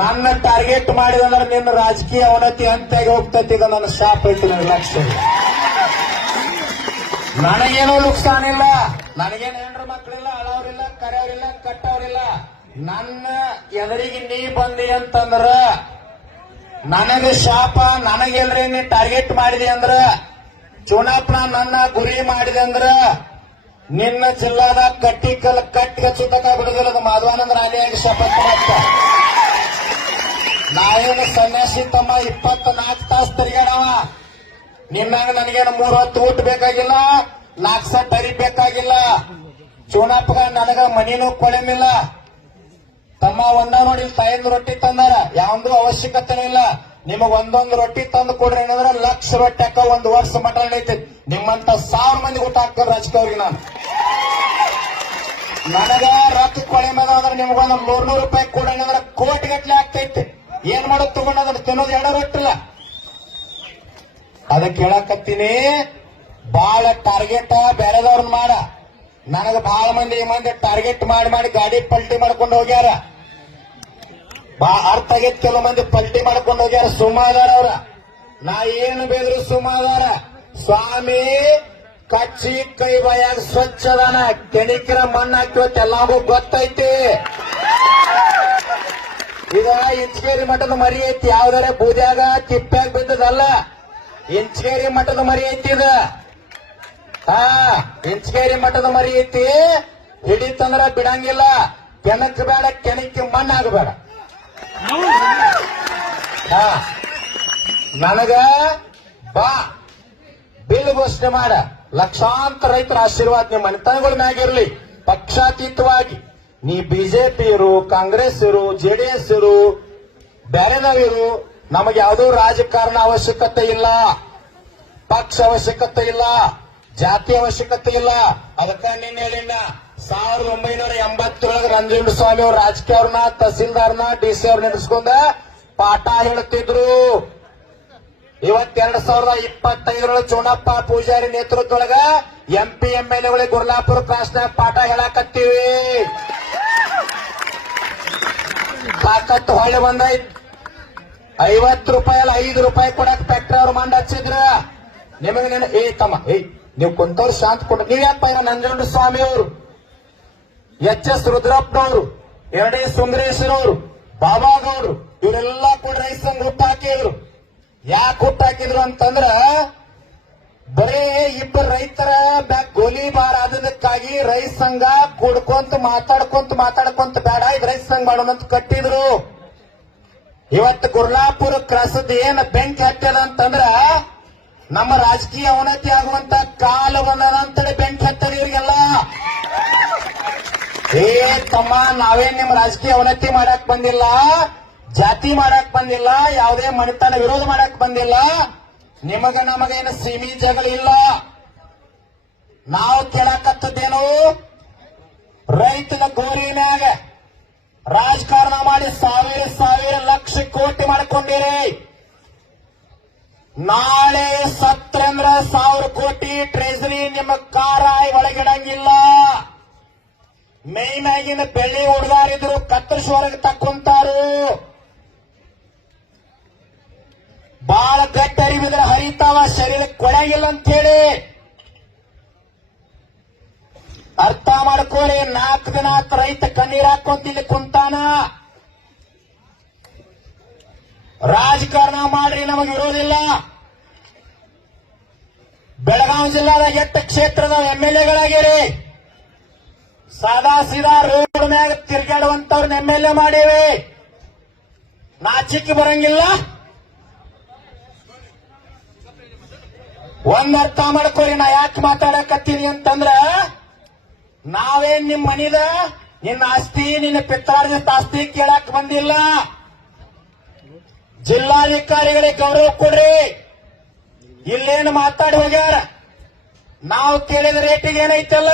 ನನ್ನ ಟಾರ್ಗೆಟ್ ಮಾಡಿದಂದ್ರೆ ನಿನ್ನ ರಾಜಕೀಯ ಅವನತಿ ಅಂತ್ಯಾಗಿ ಹೋಗ್ತೈತಿ ಈಗ ನನ್ನ ಶಾಪ್ ಐತಿ ನನ್ನ ಲಕ್ಷ್ಯ ನನಗೇನೋ ನುಕ್ಸಾನ್ ಇಲ್ಲ ನನಗೇನು ಹೆಂಡ್ರ ಮಕ್ಕಳಿಲ್ಲ ಅಳವ್ರಿಲ್ಲ ಕರೆಯವ್ರಿಲ್ಲ ಕಟ್ಟವ್ರಿಲ್ಲ ನನ್ನ ಎದುರಿಗೆ ನೀ ಬಂದಿ ಅಂತಂದ್ರ ನನಗೆ ಶಾಪ ನನಗೆಲ್ರಿ ನೀ ಟಾರ್ಗೆಟ್ ಮಾಡಿದೆ ಅಂದ್ರ, ಚುನಾಪನ ನನ್ನ ಗುರಿ ಮಾಡಿದೆ ಅಂದ್ರ, ನಿನ್ನ ಜಿಲ್ಲಾದ ಕಟ್ಟಿ ಕಲ್ ಕಟ್ಟಿಗೆ ಚುತಕ ಬಿಡುದಿಲ್ಲ. ಅದು ಮಾಧವಾನಂದ ರಾಣಿಯಾಗಿ ಶಪಥ ಮಾಡ್ತ ನಾವೇನು ಸನ್ಯಾಸಿ ತಮ್ಮ ಇಪ್ಪತ್ನಾಲ್ಕು ತಾಸು ತಿರ್ಗಾಡವ ನಿನ್ನಂಗ ನನಗೇನು ಮೂರ್ ಹೊತ್ತು ಊಟ ಬೇಕಾಗಿಲ್ಲ? ನಾಲ್ಕು ಸಟ್ ಅರಿ ಬೇಕಾಗಿಲ್ಲ. ಚೂನಪ್ಪಗ ನನಗ ಮನಿನೂ ಕೊಳೆಮಿಲ್ಲ ತಮ್ಮ ಒಂದ ನೋಡಿ ತಾಯಿಂದ ರೊಟ್ಟಿ ತಂದಾರ. ಯಾವಂದು ಅವಶ್ಯಕತೆ ಇಲ್ಲ. ನಿಮಗ್ ಒಂದೊಂದು ರೊಟ್ಟಿ ತಂದು ಕೊಡ್ರಿ ಏನಂದ್ರೆ ಲಕ್ಷ ರೊಟ್ಟಿ ಹಾಕ ಒಂದು ವರ್ಷ ಮಟ ನಡೀತೈತಿ ನಿಮ್ಮಂತ ಸಾವಿರ ಮಂದಿ ಊಟ ಹಾಕ್ತಾರೆ ರಾಜಕೀಯವ್ರಿಗೆ ನಾನು. ನನಗ ರೊಕ್ಕ ಕೊಳೆ ಮೇಲೆ ಅಂದ್ರೆ ನಿಮ್ಗೊಂದು ಮೂರ್ನೂರು ರೂಪಾಯಿ ಕೊಡೋಣ ಅಂದ್ರೆ ಕೋಟಿ ಗಟ್ಲೆ ಆಗ್ತೈತಿ. ಏನ್ ಮಾಡೋದ್ ತಗೊಂಡದ್ರ ತಿನ್ನೋದು ಎಡ ರೊಟ್ಟಿಲ್ಲ. ಅದಕ್ಕೆ ಹೇಳಕತ್ತೀನಿ ಬಾಳ ಟಾರ್ಗೆಟ್ ಬೇರೆದವ್ರನ್ನ ಮಾಡ. ನನಗ ಬಹಳ ಮಂದಿ ಮಂದಿ ಟಾರ್ಗೆಟ್ ಮಾಡಿ ಮಾಡಿ ಗಾಡಿ ಪಲ್ಟಿ ಮಾಡ್ಕೊಂಡು ಹೋಗ್ಯಾರ. ಬಾ, ಅರ್ಥ ಆಗೈತ್ ಕೆಲವು ಮಂದಿ ಪಲ್ಟಿ ಮಾಡ್ಕೊಂಡು ಹೋಗ್ಯಾರ, ಸುಮಾದಾರ ಅವ್ರ. ನಾ ಏನು ಬೇದ್ರು ಸುಮಾದಾರ. ಸ್ವಾಮಿ, ಕಚ್ಚಿ ಕೈ ಬಾಯಾಗ ಸ್ವಚ್ಛದಾನ ಕೆಣಿಕಿರ ಮಣ್ಣು ಹಾಕಿವತ್ತೆಲ್ಲಾಗೂ ಗೊತ್ತೈತಿ. ಈಗ ಇಂಚಗೇರಿ ಮಠದ ಮರಿ ಐತಿ, ಯಾವ್ದಾರ ಬೂದ್ಯಾಗ ತಿಪ್ಪ್ಯಾಗ ಬಿದ್ದದಲ್ಲ? ಇಂಚಗೇರಿ ಮಠದ ಮರಿ ಐತಿ ಇದ. ಹಾ ಇಂಚಗೇರಿ ಮಠದ ಮರಿ ಐತಿ. ಹಿಡಿತಂದ್ರ ಬಿಡಂಗಿಲ್ಲ. ಕೆನಕ್ ಬೇಡ, ಕೆಣಕಿ ಮಣ್ಣಾಗಬೇಡ ಹಾ, ನನಗ ಬಾ, ಬಿಲ್ ಘೋಷಣೆ ಮಾಡ. ಲಕ್ಷಾಂತರ ರೈತರ ಆಶೀರ್ವಾದ ನಿಮ್ಮ ಮನೆತನಗಳ ಮ್ಯಾಗಿರ್ಲಿ ಪಕ್ಷಾತೀತವಾಗಿ. ನೀ ಬಿಜೆಪಿ ಇರು ಕಾಂಗ್ರೆಸ್ ಇರು ಜೆಡಿಎಸ್ ಇರು ಬೇರೆದವಿರು ನಮಗೆ ಯಾವುದೂ ರಾಜಕಾರಣ ಅವಶ್ಯಕತೆ ಇಲ್ಲ. ಪಕ್ಷ ಅವಶ್ಯಕತೆ ಇಲ್ಲ. ಜಾತಿ ಅವಶ್ಯಕತೆ ಇಲ್ಲ. ಅದಕ್ಕೆ ನಿನ್ನೆ ಹೇಳಿನ ಸಾವಿರದ ಒಂಬೈನೂರ ಎಂಬತ್ತೇಳಗ ನಂಜುಂಡ ಸ್ವಾಮಿ ಅವ್ರ ರಾಜಕೀಯವ್ರನ್ನ ತಹಸೀಲ್ದಾರ್ನ ಡಿ ಸಿ ಅವ್ರ ನಡೆಸ್ಕೊಂಡ ಪಾಠ ಹೇಳ್ತಿದ್ರು. ಇವತ್ತೆರಡ್ ಸಾವಿರದ ಇಪ್ಪತ್ತೈದರೊಳಗೆ ಚೋಣಪ್ಪ ಪೂಜಾರಿ ನೇತೃತ್ವದೊಳಗ ಎಂಪಿ ಎಂ ಎಲ್ ಎಗಳಿಗೆ ಗುರ್ಲಾಪುರ ಕ್ರಾಸ್ನಾಗ ಪಾಠ ಹೇಳಾಕತ್ತೀವಿ. ತಾಕತ್ತು ಹೊಳೆ ಬಂದೈತ್. ಐವತ್ತು ರೂಪಾಯಿ ಅಲ್ಲ, ಐದು ರೂಪಾಯಿ ಕೊಡಕ್ ಫ್ಯಾಕ್ಟ್ರಿ ಅವ್ರು ಮಂಡ್ ಹಚ್ಚಿದ್ರ. ನಿಮಗೆ ನೆನ ಏ, ತಮ್ಮ, ಏ, ನೀವು ಕುಂತವ್ರು ಶಾಂತ ಕೊಡ ನೀವ್ ನಂಜುಂಡ ಸ್ವಾಮಿ ಅವರು? ಎಚ್ ಎಸ್ ರುದ್ರಪ್ಪನವರು ಎರಡೇ ಸುಂದರೇಶ್ವರವರು ಬಾಬಾಗೌಡ್ರು, ಇವರೆಲ್ಲ ಕೂಡ ರೈತ ಸಂಘ ಹುಟ್ಟು ಹಾಕಿದ್ರು. ಯಾಕೆ ಹುಟ್ಟಾಕಿದ್ರು ಅಂತಂದ್ರ, ಬರೀ ಇಬ್ಬರು ರೈತರ ರೈತ ಸಂಘ ಕೂಡ್ಕೊಂತ ಮಾತಾಡ್ಕೊಂತ ಮಾತಾಡ್ಕೊಂತ ಬೇಡ, ಇದು ರೈತ ಸಂಘ ಮಾಡೋಣ ಅಂತ ಕಟ್ಟಿದ್ರು. ಇವತ್ತು ಗುರ್ಲಾಪುರ ಕ್ರಸದ ಏನ್ ಬೆಂಕಿ ಹತ್ತದ ಅಂತಂದ್ರ ನಮ್ಮ ರಾಜಕೀಯ ಅವನತಿ ಆಗುವಂತ ಕಾಲ ಬಂದದ ಅಂತೇಳಿ ಬೆಂಕಿ ಹತ್ತದ ಇವರಿಗೆಲ್ಲ. ಏ ತಮ್ಮ, ನಾವೇನ್ ನಿಮ್ ರಾಜಕೀಯ ಅವನತಿ ಮಾಡಕ್ ಬಂದಿಲ್ಲ, ಜಾತಿ ಮಾಡಕ್ ಬಂದಿಲ್ಲ, ಯಾವುದೇ ಮನೆತನ ವಿರೋಧ ಮಾಡಕ್ ಬಂದಿಲ್ಲ. ನಿಮಗ ನಮಗೇನು ಸೀಮಿ ಜಗಳಿಲ್ಲ ನಾವು ಕೇಳಕತ್ತದ್ದೇನು? ರೈತನ ಗೋರಿ ಮ್ಯಾಗ ರಾಜಕಾರಣ ಮಾಡಿ ಸಾವಿರ ಸಾವಿರ ಲಕ್ಷ ಕೋಟಿ ಮಾಡ್ಕೊಂಡಿರಿ. ನಾಳೆ ಸತ್ರಂದ್ರ ಸಾವಿರ ಕೋಟಿ ಟ್ರೆಜರಿ ನಿಮ್ಮ ಕಾರಾಯಿ ಒಳಗಿಡಂಗಿಲ್ಲ. ಮೈ ಮ್ಯಾಗಿನ ಬೆಳ್ಳಿ ಹುಡುಗಾರಿದ್ರು ಕತ್ತರಿಸಿ ಹೊರಗೆ ತಕ್ಕೊಂತಾರು. ಬಾಳ ಗಟ್ಟಿ ಅರಿವಿದ್ರೆ ಹರಿತಾವ ಶರೀರಕ್ಕೆ ಕೊಡಂಗಿಲ್ಲ ಅಂತ ಹೇಳಿ ಅರ್ಥ ಮಾಡ್ಕೊಳ್ಳಿ ನಾಲ್ಕು ದಿನ ರೈತ ಕಣ್ಣೀರ್ ಹಾಕೊಂತಿಲ್ಲಿ ಕುಂತಾನ. ರಾಜಕಾರಣ ಮಾಡ್ರಿ, ನಮಗೆ ಇರೋದಿಲ್ಲ. ಬೆಳಗಾವಿ ಜಿಲ್ಲಾದ ಎಟ್ಟ ಕ್ಷೇತ್ರದ ಎಲ್ ಎಗಳಾಗಿರಿ ಸಾದಾ ಸೀದಾ ರೋಡ್ ಮ್ಯಾಗ ತಿರ್ಗಾಡುವಂತವ್ರನ್ನ ಎಂ ಎಲ್ ಎ ಮಾಡೀವಿ. ಬರಂಗಿಲ್ಲ. ಒಂದರ್ಥ ಮಾಡ್ಕೊರಿ ನಾ ಯಾಕೆ ಮಾತಾಡಕತ್ತೀನಿ ಅಂತಂದ್ರ ನಾವೇನ್ ನಿಮ್ ಮನಿದ, ನಿನ್ನ ಆಸ್ತಿ, ನಿನ್ನ ಪಿತ್ತಾರ್ಜಿತ ಆಸ್ತಿ ಕೇಳಕ್ ಬಂದಿಲ್ಲ. ಜಿಲ್ಲಾಧಿಕಾರಿಗಳಿಗೆ ಗೌರವ ಕೊಡ್ರಿ. ಇಲ್ಲೇನು ಮಾತಾಡಿ ಹೋಗ್ಯಾರ? ನಾವು ಕೇಳಿದ ರೇಟಿಗೆ ಏನೈತಲ್ಲ,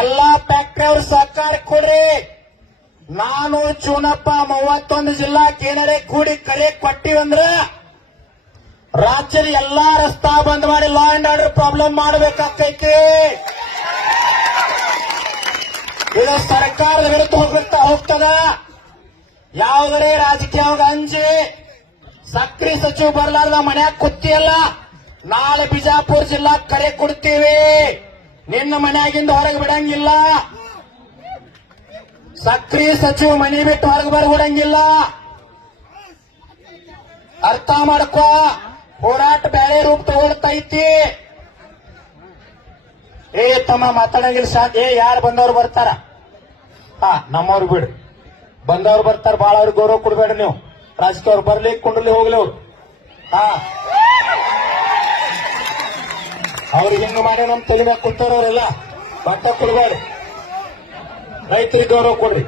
ಎಲ್ಲಾ ಫ್ಯಾಕ್ಟ್ರಿ ಅವ್ರ ಸಹಕಾರ ಕೊಡ್ರಿ. ನಾನು ಚೂನಪ್ಪ ಮೂವತ್ತೊಂದು ಜಿಲ್ಲಾ ಏನಾರೇ ಕೂಡಿ ಕರೆ ಕೊಟ್ಟಿವಂದ್ರ, ರಾಜ್ಯದ ಎಲ್ಲಾ ರಸ್ತಾ ಬಂದ್ ಮಾಡಿ ಲಾ ಅಂಡ್ ಆರ್ಡರ್ ಪ್ರಾಬ್ಲಮ್ ಮಾಡಬೇಕಾಗ್ತೈತಿ ಇದು ಸರ್ಕಾರದ ವಿರುದ್ಧ ಹೋಗ್ತಾ ಹೋಗ್ತದ. ಯಾವುದರೇ ರಾಜಕೀಯ ಅಂಜಿ, ಸಕ್ರಿ ಸಚಿವ ಬರ್ಲಾರ್ದ ಮನ್ಯಾಗ ಕುತ್ತಿಯಲ್ಲ ನಾಳೆ ಬಿಜಾಪುರ ಜಿಲ್ಲಾ ಕರೆ ಕೊಡ್ತೀವಿ. ನಿನ್ನ ಮನ್ಯಾಗಿಂದ ಹೊರಗೆ ಬಿಡಂಗಿಲ್ಲ. ಸಕ್ರಿ ಸಚಿವ ಮನೆ ಬಿಟ್ಟು ಹೊರಗೆ ಬರ್ಬಿಡಂಗಿಲ್ಲ ಅರ್ಥ ಮಾಡ್ಕೋ, ಹೋರಾಟ ಬೇರೆ ರೂಪ ತಗೊಳ್ತೈತಿ. ಏ, ತಮ್ಮ ಮಾತಾಡಂಗಿಲ್ಲ ಸಾಕ್. ಏ, ಯಾರು ಬಂದವ್ರು ಬರ್ತಾರ? ಹಾ, ನಮ್ಮವ್ರು ಬಿಡು. ಬಂದವ್ರು ಬರ್ತಾರ, ಬಾಳ ಅವ್ರಿಗೆ ಗೌರವ ಕೊಡ್ಬೇಡ ನೀವು. ರಾಜಕೀಯ ಅವ್ರು ಬರ್ಲಿ ಕುಂಡ್ಲಿ ಹೋಗ್ಲಿ ಅವ್ರು. ಹಾ. ಅವ್ರಿಗೆ ಹೆಂಗ್ ಮಾಡಿ ನಮ್ ತಲೆ ಮ್ಯಾಗ ಕುಂತಾರವ್ರೆಲ್ಲ? ಭತ್ತ ರೈತರಿಗೆ ಗೌರವ ಕೊಡ್ರಿ.